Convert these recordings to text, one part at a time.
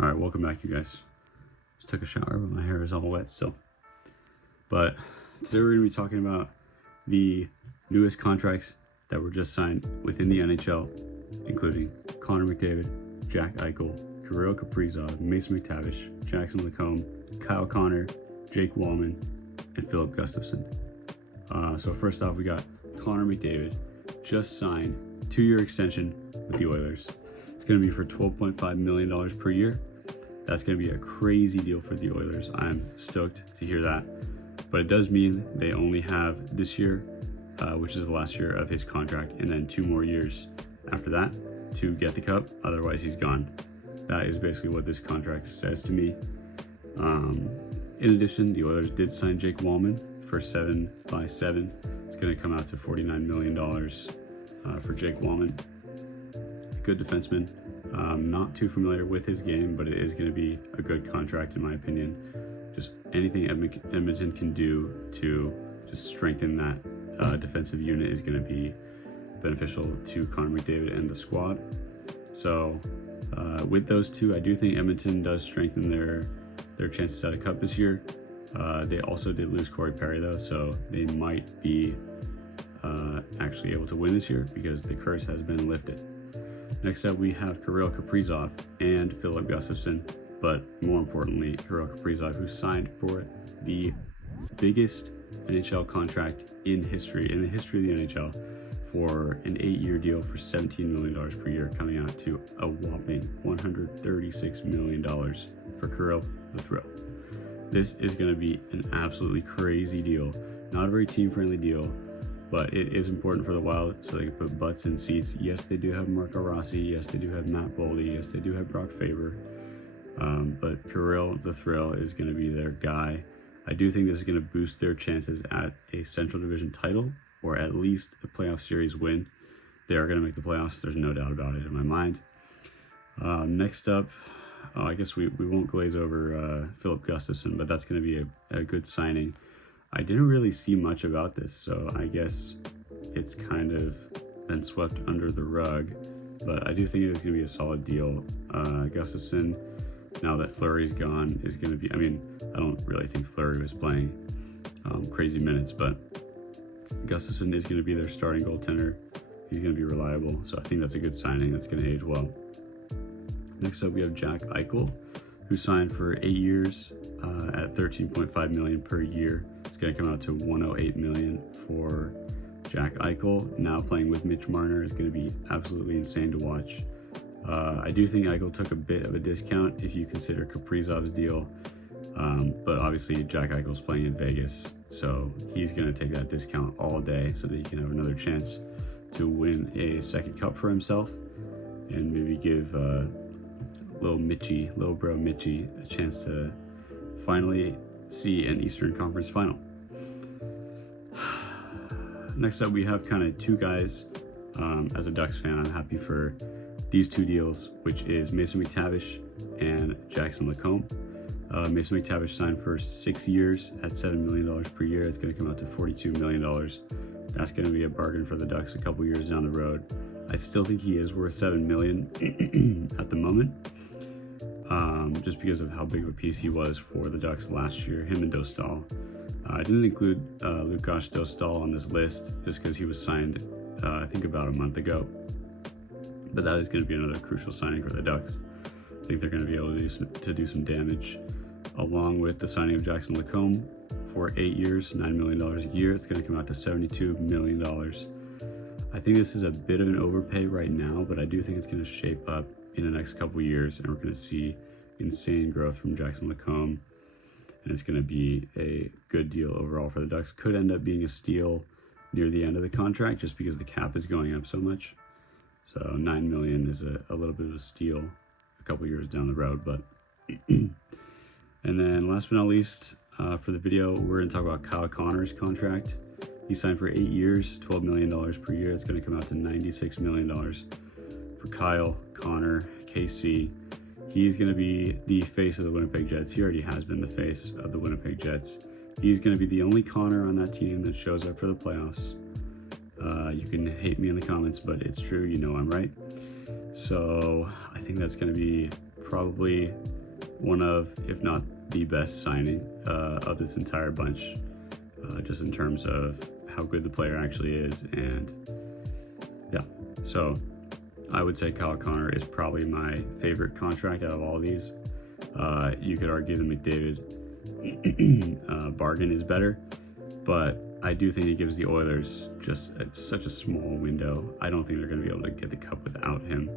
All right, welcome back, you guys. Just took a shower, but my hair is all wet still. But today we're going to be talking about the newest contracts that were just signed within the NHL, including Connor McDavid, Jack Eichel, Kirill Kaprizov, Mason McTavish, Jackson Lacombe, Kyle Connor, Jake Wallman, and Philip Gustafson. So first off, we got Connor McDavid, just signed 2-year extension with the Oilers. It's going to be for $12.5 million per year. That's going to be a crazy deal for the Oilers. I'm stoked to hear that. But it does mean they only have this year, which is the last year of his contract, and then 2 more years after that to get the cup. Otherwise, he's gone. That is basically what this contract says to me. In addition, the Oilers did sign Jake Wallman for 7x7. It's going to come out to $49 million for Jake Wallman. Good defenseman. Not too familiar with his game, but it is going to be a good contract in my opinion. Just anything Edmonton can do to just strengthen that defensive unit is going to be beneficial to Connor McDavid and the squad. So with those two, I do think Edmonton does strengthen their chances at a cup this year. They also did lose Corey Perry though, so they might be actually able to win this year because the curse has been lifted. Next up, we have Kirill Kaprizov and Philip Gustafson, but more importantly, Kirill Kaprizov, who signed for the biggest NHL contract in the history of the NHL, for an 8-year deal for $17 million per year, coming out to a whopping $136 million for Kirill the Thrill. This is going to be an absolutely crazy deal. Not a very team-friendly deal, but it is important for the Wild so they can put butts in seats. Yes, they do have Marco Rossi. Yes, they do have Matt Boldy. Yes, they do have Brock Faber. But Kirill the Thrill is going to be their guy. I do think this is going to boost their chances at a Central Division title, or at least a playoff series win. They are going to make the playoffs. There's no doubt about it in my mind. Next up, I guess we won't glaze over Philip Gustafson, but that's going to be a good signing. I didn't really see much about this, so I guess it's kind of been swept under the rug, but I do think it's going to be a solid deal. Gustafson, now that Fleury's gone, is going to be, I don't really think Fleury was playing crazy minutes, but Gustafson is going to be their starting goaltender. He's going to be reliable, so I think that's a good signing. That's going to age well. Next up, we have Jack Eichel, who signed for 8 years at $13.5 million per year. It's going to come out to $108 million for Jack Eichel. Now playing with Mitch Marner is going to be absolutely insane to watch. I do think Eichel took a bit of a discount if you consider Kaprizov's deal, but obviously Jack Eichel's playing in Vegas, so he's going to take that discount all day so that he can have another chance to win a second cup for himself and maybe give little bro Mitchie, a chance to finally see an Eastern Conference final. Next up, we have kind of two guys. As a Ducks fan, I'm happy for these two deals, which is Mason McTavish and Jackson Lacombe. Mason McTavish signed for 6 years at $7 million per year. It's going to come out to $42 million. That's going to be a bargain for the Ducks a couple years down the road. I still think he is worth $7 million at the moment, just because of how big of a piece he was for the Ducks last year, him and Dostal. I didn't include Lukasz Dostal on this list just because he was signed, I think, about a month ago. But that is going to be another crucial signing for the Ducks. I think they're going to be able to do some damage, along with the signing of Jackson Lacombe for 8 years, $9 million a year. It's going to come out to $72 million. I think this is a bit of an overpay right now, but I do think it's going to shape up in the next couple years, and we're going to see insane growth from Jackson Lacombe, and it's going to be a good deal overall for the Ducks. Could end up being a steal near the end of the contract just because the cap is going up so much. So $9 million is a little bit of a steal a couple years down the road. But and then last but not least, for the video, we're going to talk about Kyle Connor's contract. He signed for 8 years, $12 million per year. It's going to come out to $96 million for Kyle Connor, KC. He's going to be the face of the Winnipeg Jets. He already has been the face of the Winnipeg Jets. He's going to be the only Connor on that team that shows up for the playoffs. You can hate me in the comments, but it's true. You know I'm right. So I think that's going to be probably one of, if not the best signing of this entire bunch, just in terms of how good the player actually is. And yeah, so I would say Kyle Connor is probably my favorite contract out of all of these. You could argue the McDavid bargain is better, but I do think it gives the Oilers just such a small window. I don't think they're going to be able to get the cup without him.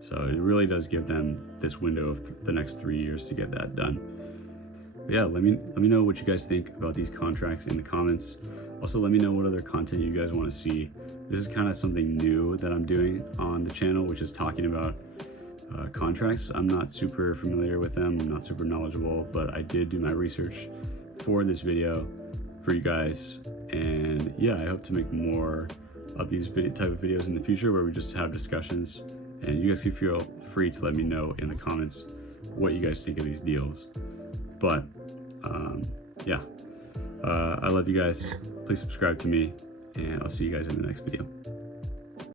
So it really does give them this window of the next 3 years to get that done. But yeah, let me know what you guys think about these contracts in the comments. Also, let me know what other content you guys want to see. This is kind of something new that I'm doing on the channel, which is talking about contracts. I'm not super familiar with them. I'm not super knowledgeable, but I did do my research for this video for you guys. And yeah, I hope to make more of these type of videos in the future where we just have discussions, and you guys can feel free to let me know in the comments what you guys think of these deals. But yeah, I love you guys. Please subscribe to me, and I'll see you guys in the next video.